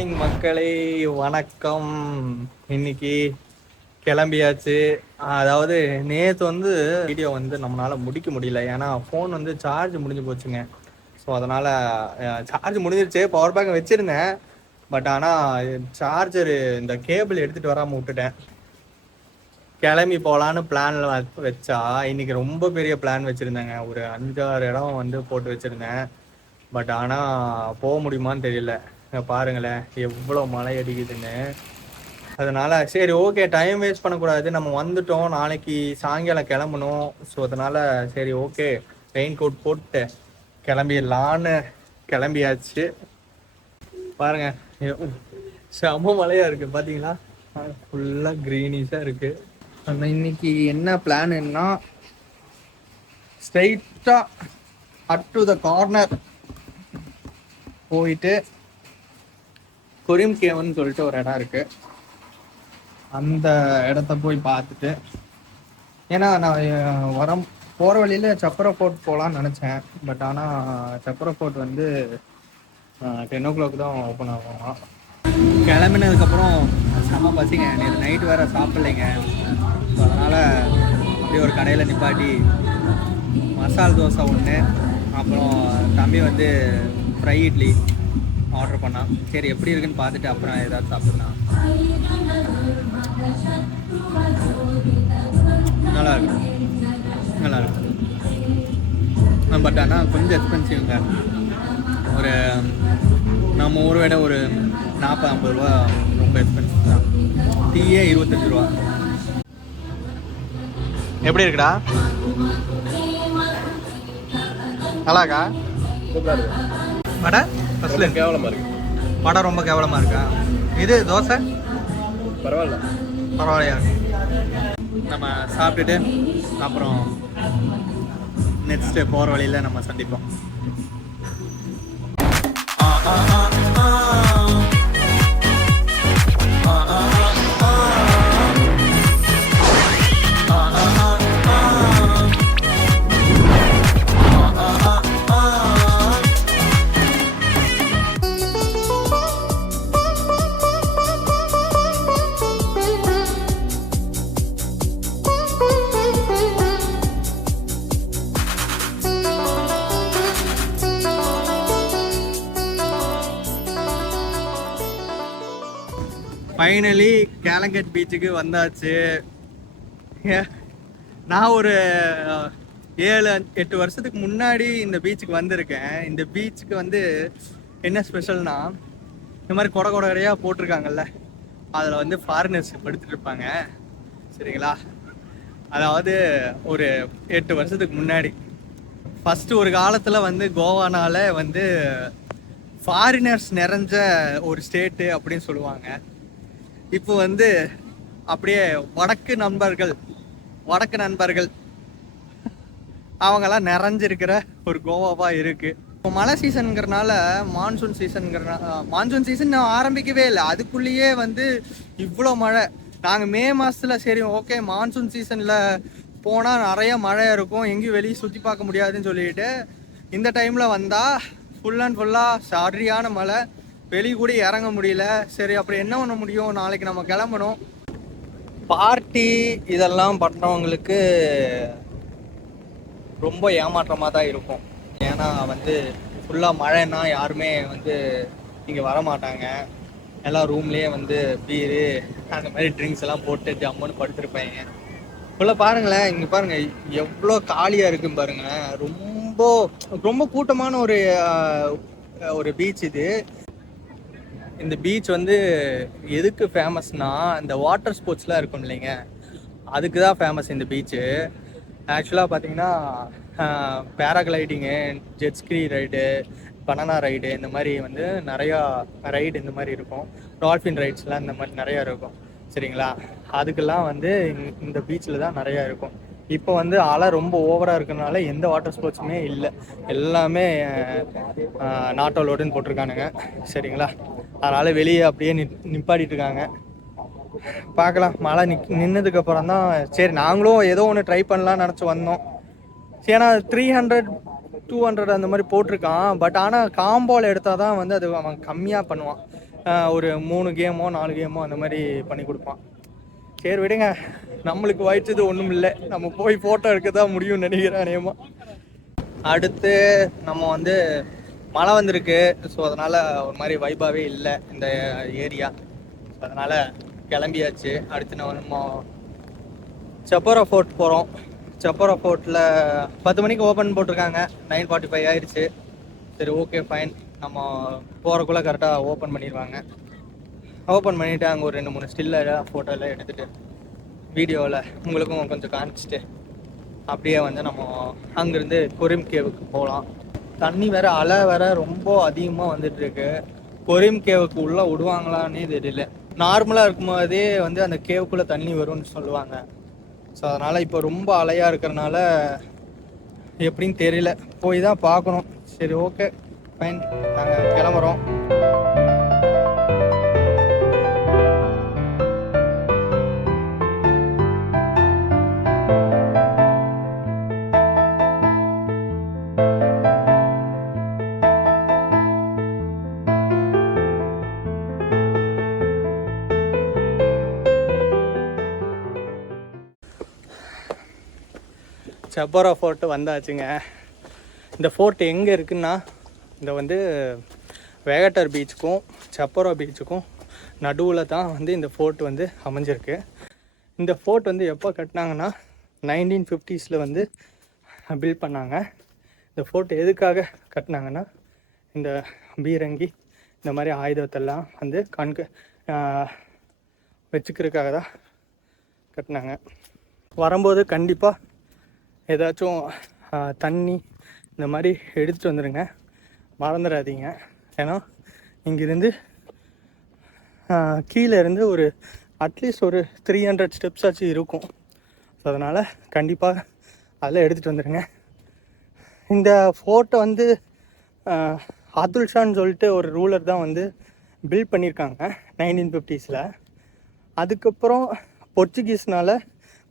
Morning மக்களே, வணக்கம். இன்னைக்கு கிளம்பியாச்சு. அதாவது நேற்று வந்து வீடியோ வந்து நம்மளால முடிக்க முடியல, ஏன்னா ஃபோன் வந்து சார்ஜ் முடிஞ்சு போச்சுங்க. ஸோ அதனால் சார்ஜ் முடிஞ்சிருச்சு, பவர் பேங்க் வச்சுருந்தேன். பட் ஆனால் சார்ஜரு இந்த கேபிள் எடுத்துகிட்டு வராமல் விட்டுட்டேன். கிளம்பி போகலான்னு பிளானில் வச்சா இன்னைக்கு ரொம்ப பெரிய பிளான் வச்சுருந்தேங்க. ஒரு 5-6 இடம் வந்து போட்டு வச்சுருந்தேன். பட் ஆனால் போக முடியுமான்னு தெரியல. பாருங்களேன் எவ்வளோ மழை அடிக்குதுன்னு. அதனால சரி ஓகே, டைம் வேஸ்ட் பண்ணக்கூடாது, நம்ம வந்துட்டோம், நாளைக்கு சாயங்காலம் கிளம்பணும். ஸோ அதனால சரி ஓகே, ரெயின் கோட் போட்டு கிளம்பிடலான்னு கிளம்பியாச்சு. பாருங்க செம மழையா இருக்கு பார்த்தீங்களா, ஃபுல்லாக க்ரீனிஷாக இருக்கு. இன்னைக்கு என்ன பிளான்னா, ஸ்ட்ரைட்டாக அட் டு த கார்னர் போயிட்டு கொரிம் கேவ்னு சொல்லிட்டு ஒரு இடம் இருக்கு, அந்த இடத்த போய் பார்த்துட்டு, ஏன்னா நான் போகிற வழியில் சப்பர ஃபோர்ட் போகலான்னு நினச்சேன். பட் ஆனால் சப்பர ஃபோர்ட் வந்து 10 o'clock தான் ஓப்பன் ஆகும். கிளம்பினதுக்கப்புறம் செம்ம பசிங்க, நேற்று நைட்டு வேறு சாப்பிட்லைங்க. ஸோ அதனால் அப்படியே ஒரு கடையில் நிப்பாட்டி மசால் தோசை ஒன்று, அப்புறம் தம்பி வந்து ஃப்ரை இட்லி ஆர்டர் பண்ணான். சரி எப்படி இருக்குன்னு பார்த்துட்டு அப்புறம் ஏதாவது சாப்பிட்லாம். நல்லா இருக்கும், நல்லா இருக்கும். பட் ஆனால் கொஞ்சம் எக்ஸ்பென்சிவ்ங்க. ஒரு நம்ம ஊரை விட ஒரு 40-50 ரூபா ரொம்ப எக்ஸ்பென்சிவ் தான். டீயே 25 ரூபா. எப்படி இருக்குடா? நல்லாக்கா? வடை ஃபஸ்ட்டில் கேவலமாக இருக்கு. வடை ரொம்ப கேவலமாக இருக்கா? இது தோசை பரவாயில்லையா? நம்ம சாப்பிட்டுட்டு அப்புறம் நெக்ஸ்ட்டு போகிற வழியில் நம்ம சந்திப்போம். ஃபைனலி கேலங்கட் பீச்சுக்கு வந்தாச்சு. நான் ஒரு 7-8 வருஷத்துக்கு முன்னாடி இந்த பீச்சுக்கு வந்திருக்கேன். இந்த பீச்சுக்கு வந்து என்ன ஸ்பெஷல்னா, இந்த மாதிரி கொடையாக போட்டிருக்காங்கல்ல, அதில் வந்து ஃபாரினர்ஸ் படுத்துட்டு இருப்பாங்க, சரிங்களா? அதாவது ஒரு 8 வருஷத்துக்கு முன்னாடி ஃபஸ்ட்டு ஒரு காலத்தில் வந்து கோவானால வந்து ஃபாரினர்ஸ் நிறைஞ்ச ஒரு ஸ்டேட்டு அப்படின்னு சொல்லுவாங்க. இப்போ வந்து அப்படியே வடக்கு நண்பர்கள் அவங்கெல்லாம் நிறைஞ்சிருக்கிற ஒரு கோவாவாக இருக்குது. இப்போ மழை சீசனுங்கிறனால மான்சூன் சீசன் ஆரம்பிக்கவே இல்லை, அதுக்குள்ளேயே வந்து இவ்வளோ மழை. நாங்கள் மே மாதத்தில் சரி ஓகே மான்சூன் சீசனில் போனால் நிறைய மழை இருக்கும், எங்கேயும் வெளியே சுற்றி பார்க்க முடியாதுன்னு சொல்லிட்டு இந்த டைமில் வந்தால் ஃபுல்லாக சரியான மழை, வெளியே கூட இறங்க முடியல. சரி அப்புறம் என்ன பண்ண முடியும், நாளைக்கு நம்ம கிளம்பணும். பார்ட்டி இதெல்லாம் பண்ணுறவங்களுக்கு ரொம்ப ஏமாற்றமாக தான் இருக்கும். ஏன்னா வந்து ஃபுல்லாக மழைன்னா யாருமே வந்து இங்கே வரமாட்டாங்க. எல்லாம் ரூம்லேயே வந்து பீரு அந்த மாதிரி ட்ரிங்க்ஸ் எல்லாம் போட்டு ஜம்முன்னு படுத்துருப்பாங்க. ஃபுல்லாக பாருங்களேன், இங்கே பாருங்கள் எவ்வளோ காலியாக இருக்குன்னு பாருங்கள். ரொம்ப கூட்டமான ஒரு பீச் இது. இந்த பீச் வந்து எதுக்கு ஃபேமஸ்னா, இந்த வாட்டர் ஸ்போர்ட்ஸ்லாம் இருக்கும் இல்லைங்க, அதுக்கு தான் ஃபேமஸ் இந்த பீச்சு. ஆக்சுவலாக பார்த்தீங்கன்னா பேராகிளைடிங்கு, ஜெட்ஸ்கி ரைடு, பனானா ரைடு, இந்த மாதிரி வந்து நிறையா ரைடு இந்த மாதிரி இருக்கும். டால்ஃபின் ரைட்ஸ்லாம் இந்த மாதிரி நிறையா இருக்கும், சரிங்களா? அதுக்கெல்லாம் வந்து இந்த பீச்சில் தான் நிறையா இருக்கும். இப்போ வந்து அலை ரொம்ப ஓவராக இருக்கிறதுனால எந்த வாட்டர் ஸ்போர்ட்ஸுமே இல்லை, எல்லாமே நாட் அலோடுன்னு போட்டிருக்கானுங்க, சரிங்களா? அதனால் வெளியே அப்படியே நிப்பாட்டிட்டு இருக்காங்க. பார்க்கலாம், மழை நின்னதுக்கப்புறம் தான் சரி நாங்களும் ஏதோ ஒன்று ட்ரை பண்ணலாம்னு நினச்சி வந்தோம். ஏன்னா 300-200 அந்த மாதிரி போட்டிருக்கான். பட் ஆனால் காம்போவில் எடுத்தால் தான் வந்து அது அவன் கம்மியாக பண்ணுவான். ஒரு 3 கேமோ 4 கேமோ அந்த மாதிரி பண்ணி கொடுப்பான். சரி விடுங்க, நம்மளுக்கு வாய்ச்சது ஒன்றும் இல்லை, நம்ம போய் ஃபோட்டோ எடுக்க தான் முடியும்னு நினைக்கிறேன் அநேகமாக. அடுத்து நம்ம வந்து மழை வந்திருக்கு. ஸோ அதனால் ஒரு மாதிரி வைபாகவே இல்லை இந்த ஏரியா. ஸோ அதனால் கிளம்பியாச்சு. அடுத்து நம்ம சப்போரா ஃபோர்ட் போகிறோம். சப்போரா ஃபோர்ட்டில் 10 மணிக்கு ஓப்பன் போட்டிருக்காங்க, 9:45 ஆயிடுச்சு. சரி ஓகே ஃபைன், நம்ம போகிறக்குள்ளே கரெக்டாக ஓப்பன் பண்ணிடுவாங்க. ஓப்பன் பண்ணிவிட்டு அங்கே ஒரு 2-3 ஸ்டில்ல ஃபோட்டோலாம் எடுத்துகிட்டு வீடியோவில் உங்களுக்கும் கொஞ்சம் காமிச்சிட்டு அப்படியே வந்து நம்ம அங்கேருந்து கொரிம் கேவுக்கு போகலாம். தண்ணி வேற, அலை வேற ரொம்ப அதிகமாக வந்துட்டு இருக்கு. கொரிம் கேவுக்கு உள்ளே விடுவாங்களான்னே தெரியல. நார்மலாக இருக்கும்போதே வந்து அந்த கேவுக்குள்ளே தண்ணி வரும்னு சொல்லுவாங்க. ஸோ அதனால் இப்போ ரொம்ப அலையாக இருக்கிறனால எப்படின்னு தெரியல, போய் தான் பார்க்கணும். சரி ஓகே ஃபைன், நாங்கள் கிளம்புறோம். சப்போரா ஃபோர்ட்டு வந்தாச்சுங்க. இந்த ஃபோர்ட் எங்கே இருக்குன்னா, இந்த வந்து வேகட்டர் பீச்சுக்கும் சப்போரா பீச்சுக்கும் நடுவில் தான் வந்து இந்த ஃபோர்ட் வந்து அமைஞ்சிருக்கு. இந்த ஃபோர்ட் வந்து எப்போ கட்டினாங்கன்னா 1950s வந்து பில்ட் பண்ணாங்க. இந்த ஃபோர்ட் எதுக்காக கட்டினாங்கன்னா, இந்த பீரங்கி இந்த மாதிரி ஆயுதத்தெல்லாம் வந்து வச்சுக்கிறதுக்காக தான் கட்டினாங்க. வரும்போது கண்டிப்பாக ஏதாச்சும் தண்ணி இந்த மாதிரி எடுத்துகிட்டு வந்துடுங்க, மறந்துடாதீங்க. ஏன்னா இங்கேருந்து கீழே இருந்து ஒரு அட்லீஸ்ட் ஒரு 300 ஸ்டெப்ஸ் ஆச்சு இருக்கும். ஸோ அதனால் கண்டிப்பாக அதில் எடுத்துகிட்டு வந்துடுங்க. இந்த ஃபோர்ட்டை வந்து அதுல் ஷான்னு சொல்லிட்டு ஒரு ரூலர் தான் வந்து பில்ட் பண்ணியிருக்காங்க 1950s. அதுக்கப்புறம் போர்ச்சுகீஸ்னால்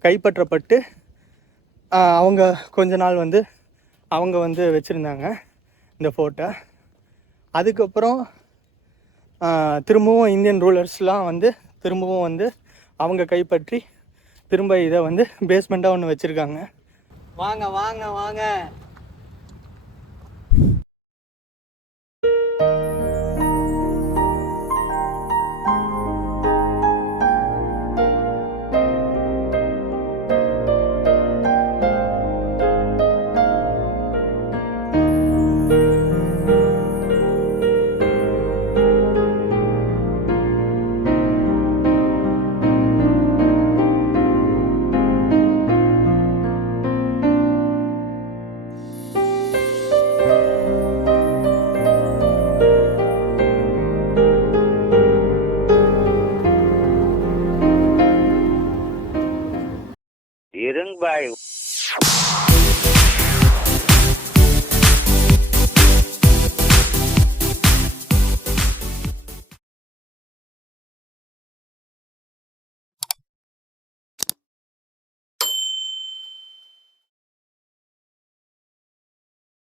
கைப்பற்றப்பட்டு அவங்க கொஞ்ச நாள் வந்து அவங்க வந்து வச்சுருந்தாங்க இந்த ஃபோர்ட்டை. அதுக்கப்புறம் திரும்பவும் இந்தியன் ரூலர்ஸ்லாம் வந்து திரும்பவும் வந்து அவங்க கைப்பற்றி திரும்ப இதை வந்து பேஸ்மெண்ட்டாக ஒன்று வச்சுருக்காங்க. வாங்க வாங்க வாங்க. Ireng Bay